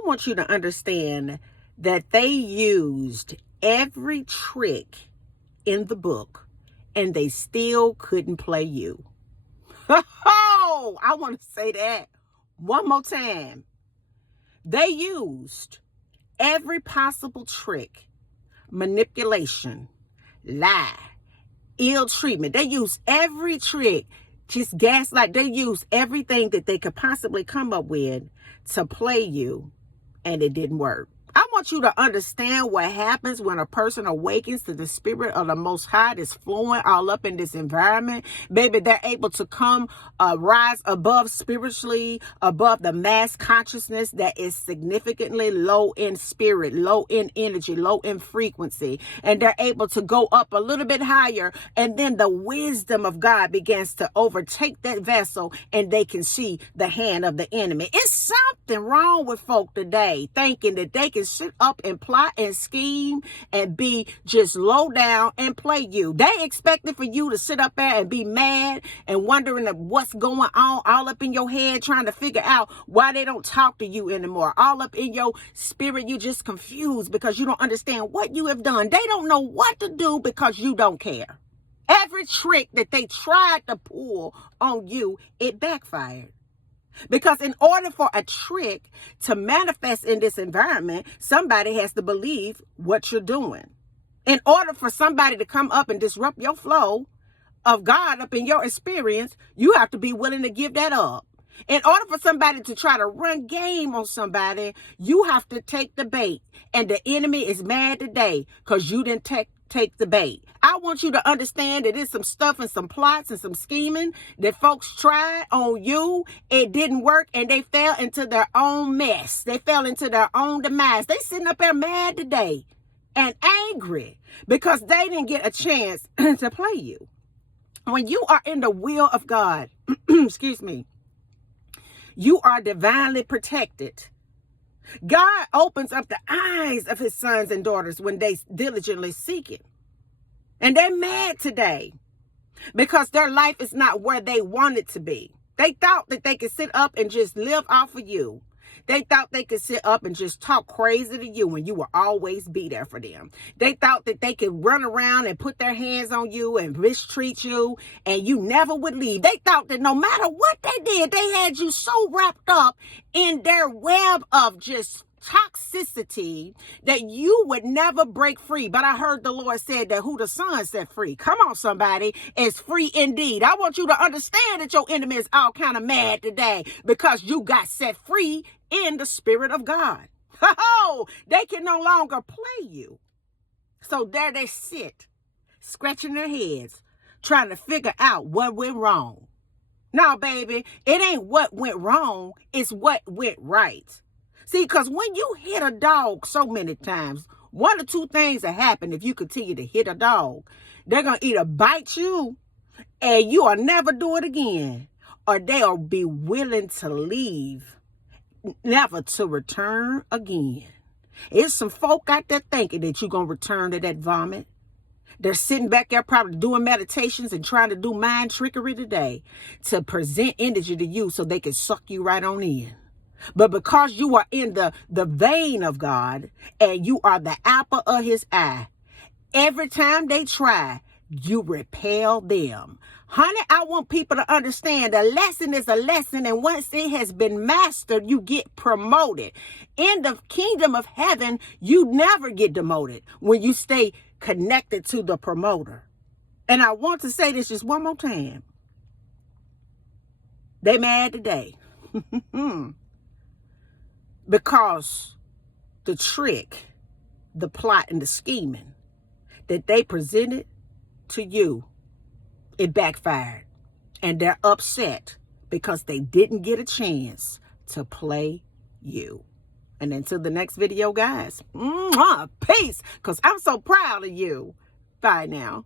I want you to understand that they used every trick in the book and they still couldn't play you. Oh, I want to say that one more time. They used every possible trick, manipulation, lie, ill treatment. They used every trick, just gaslight. They used everything that they could possibly come up with to play you, and it didn't work. I want you to understand what happens when a person awakens to the spirit of the Most High that's flowing all up in this environment. Baby, they're able to rise above spiritually, above the mass consciousness that is significantly low in spirit, low in energy, low in frequency. And they're able to go up a little bit higher. And then the wisdom of God begins to overtake that vessel and they can see the hand of the enemy. It's something wrong with folk today thinking that they can sit up and plot and scheme and be just low down and play you. They expected for you to sit up there and be mad and wondering what's going on all up in your head, trying to figure out why they don't talk to you anymore. All up in your spirit, you just confused because you don't understand what you have done. They don't know what to do because you don't care. Every trick that they tried to pull on you, it backfired. Because in order for a trick to manifest in this environment, somebody has to believe what you're doing. In order for somebody to come up and disrupt your flow of God up in your experience, you have to be willing to give that up. In order for somebody to try to run game on somebody, you have to take the bait. And the enemy is mad today because you didn't take the bait. I want you to understand that there's some stuff and some plots and some scheming that folks tried on you. It didn't work and they fell into their own mess. They fell into their own demise. They sitting up there mad today and angry because they didn't get a chance to play you. When you are in the will of God, excuse me, you are divinely protected. God opens up the eyes of his sons and daughters when they diligently seek it. And they're mad today because their life is not where they want it to be. They thought that they could sit up and just live off of you. They thought they could sit up and just talk crazy to you and you will always be there for them. They thought that they could run around and put their hands on you and mistreat you and you never would leave. They thought that no matter what they did, they had you so wrapped up in their web of just toxicity that you would never break free. But I heard the Lord said that who the Son set free, come on somebody, is free indeed. I want you to understand that your enemy is all kind of mad today because you got set free in the Spirit of God. Oh, they can no longer play you. So there they sit, scratching their heads, trying to figure out what went wrong. No, baby, it ain't what went wrong, it's what went right. See, because when you hit a dog so many times, one or two things will happen if you continue to hit a dog. They're going to either bite you and you'll never do it again, or they'll be willing to leave, never to return again. There's some folk out there thinking that you're going to return to that vomit. They're sitting back there probably doing meditations and trying to do mind trickery today to present energy to you so they can suck you right on in. But because you are in the vein of God and you are the apple of his eye, every time they try, you repel them. Honey, I want people to understand a lesson is a lesson, and once it has been mastered, you get promoted. In the kingdom of heaven, you never get demoted when you stay connected to the promoter. And I want to say this just one more time. They mad today. Because the trick, the plot, and the scheming that they presented to you, it backfired. And they're upset because they didn't get a chance to play you. And until the next video, guys, peace, because I'm so proud of you. Bye now.